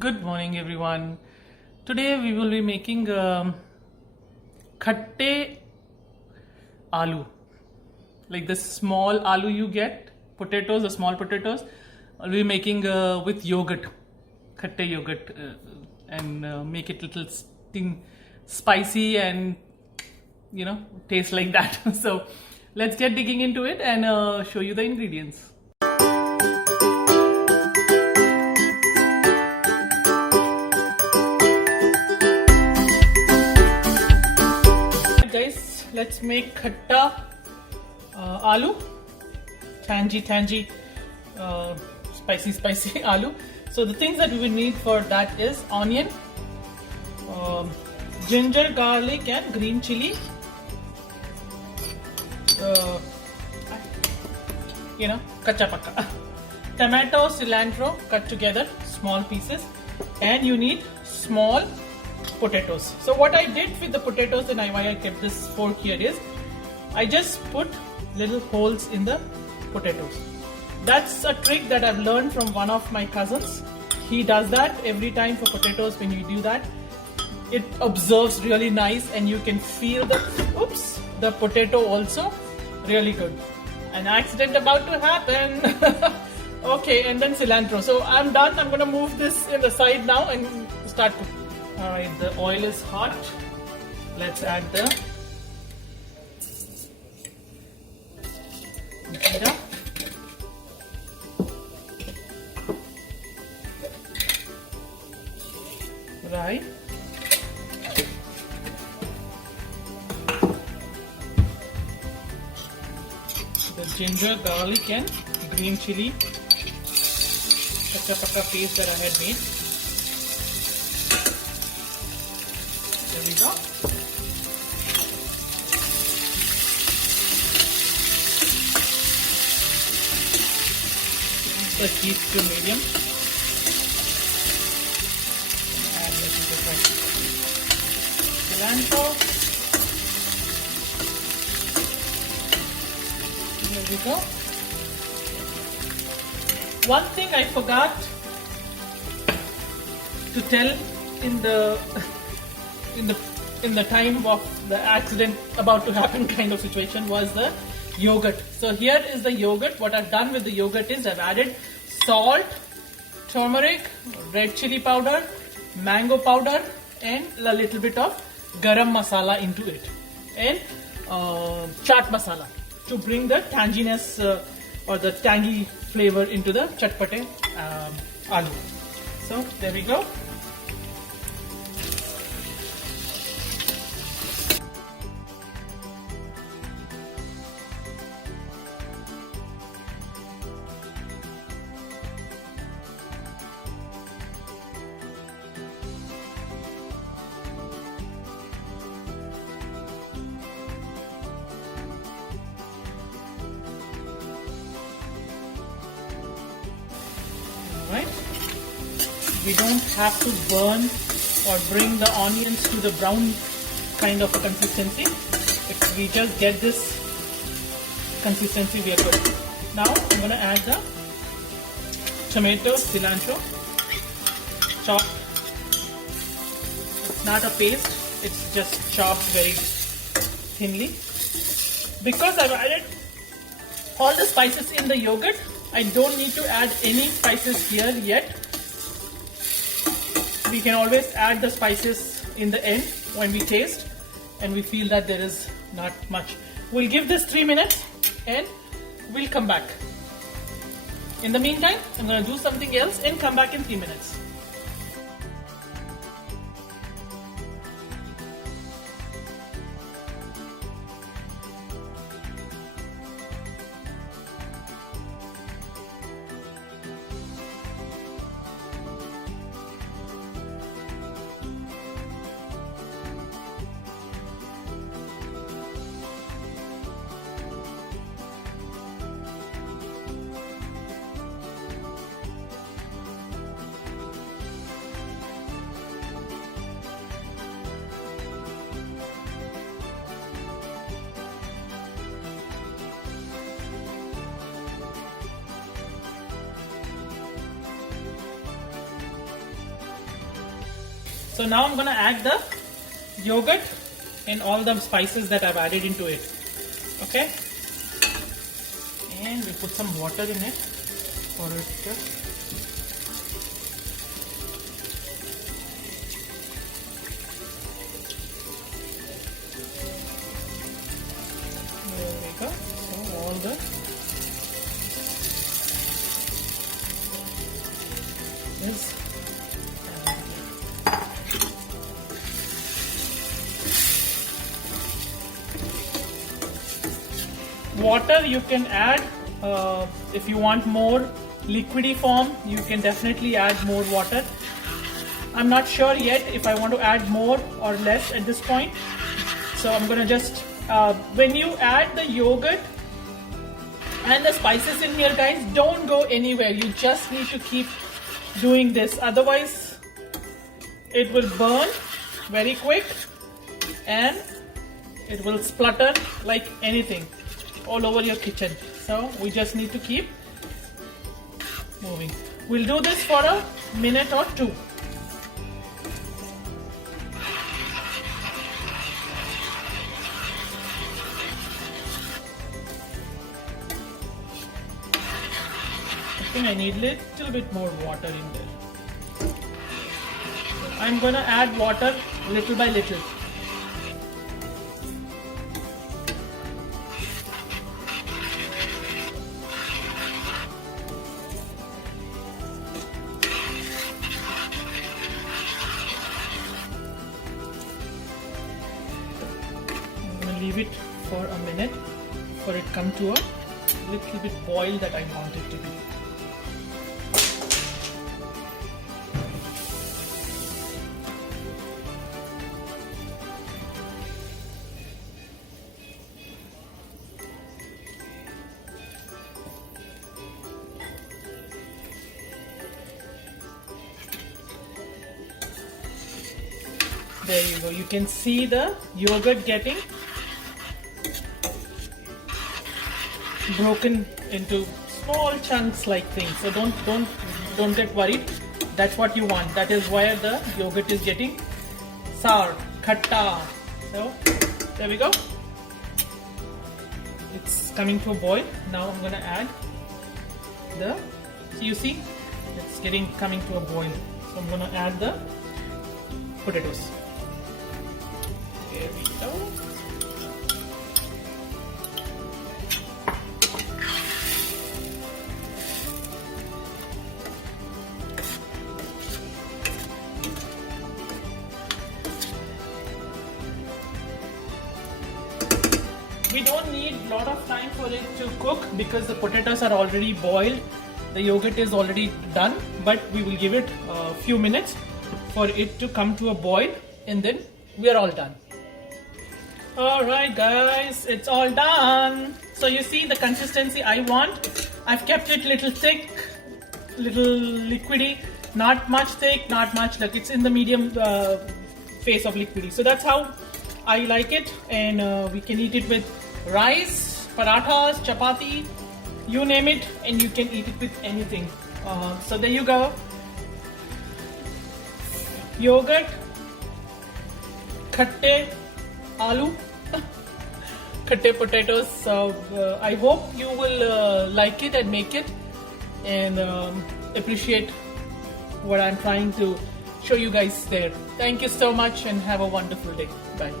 Good morning, everyone. Today we will be making khatte aloo, like the small aloo you get, potatoes, the small potatoes. I'll be making with yogurt, khatte yogurt, and make it little spicy and taste like that. So let's get digging into it and show you the ingredients. Guys, let's make khatta aloo, tangy spicy aloo. So the things that we will need for that is onion, ginger, garlic and green chili, kacha pakka, tomato, cilantro cut together small pieces, and you need small potatoes. So what I did with the potatoes and why I kept this fork here is I just put little holes in the potatoes. That's a trick that I've learned from one of my cousins. He does that every time for potatoes. When you do that, it observes really nice and you can feel the potato also really good. An accident about to happen. Okay, and then cilantro. So I'm done. I'm gonna move this in the side now and start cooking. Alright, the oil is hot. Let's add the jeera. Right. The ginger, garlic and green chili kacha pakka paste that I had made. There we go. Let's heat to medium. And let's put the cilantro. There we go. One thing I forgot to tell in the time of the accident about to happen kind of situation was the yogurt. So here is the yogurt. What I've done with the yogurt is I've added salt, turmeric, red chili powder, mango powder and a little bit of garam masala into it and chaat masala to bring the tanginess or the tangy flavor into the chatpate aloo. So there we go. Right? We don't have to burn or bring the onions to the brown kind of a consistency. If we just get this consistency, we are good. Now I'm going to add the tomato, cilantro, chopped. It's not a paste, it's just chopped very thinly. Because I've added all the spices in the yogurt, I don't need to add any spices here yet. We can always add the spices in the end when we taste and we feel that there is not much. We'll give this 3 minutes and we'll come back. In the meantime, I'm going to do something else and come back in 3 minutes. So now I'm gonna add the yogurt and all the spices that I've added into it. Okay, and we put some water in it for it to. There we go. So all the is water you can add if you want more liquidy form. You can definitely add more water. I'm not sure yet if I want to add more or less at this point, so I'm gonna just when you add the yogurt and the spices in here, guys, don't go anywhere. You just need to keep doing this, otherwise it will burn very quick and it will splutter like anything all over your kitchen. So we just need to keep moving. We'll do this for a minute or two. I think I need a little bit more water in there. I'm gonna add water little by little. I'm gonna leave it for a minute for it come to a little bit boil that I want it to be. There you go. You can see the yogurt getting broken into small chunks like things. So don't get worried. That's what you want. That is why the yogurt is getting sour, khatta. So there we go. It's coming to a boil. Now I'm gonna add the. So you see, it's coming to a boil. So I'm gonna add the potatoes. There we go. We don't need a lot of time for it to cook because the potatoes are already boiled. The yogurt is already done, but we will give it a few minutes for it to come to a boil and then we are all done. Alright guys, it's all done. So you see the consistency I want. I've kept it little thick, little liquidy, not much thick, not much, like it's in the medium phase of liquidy. So that's how I like it, and we can eat it with rice, parathas, chapati, you name it, and you can eat it with anything. So there you go. Yogurt, khatte aloo, khatte potatoes. So I hope you will like it and make it and appreciate what I'm trying to show you guys there. Thank you so much and have a wonderful day. Bye.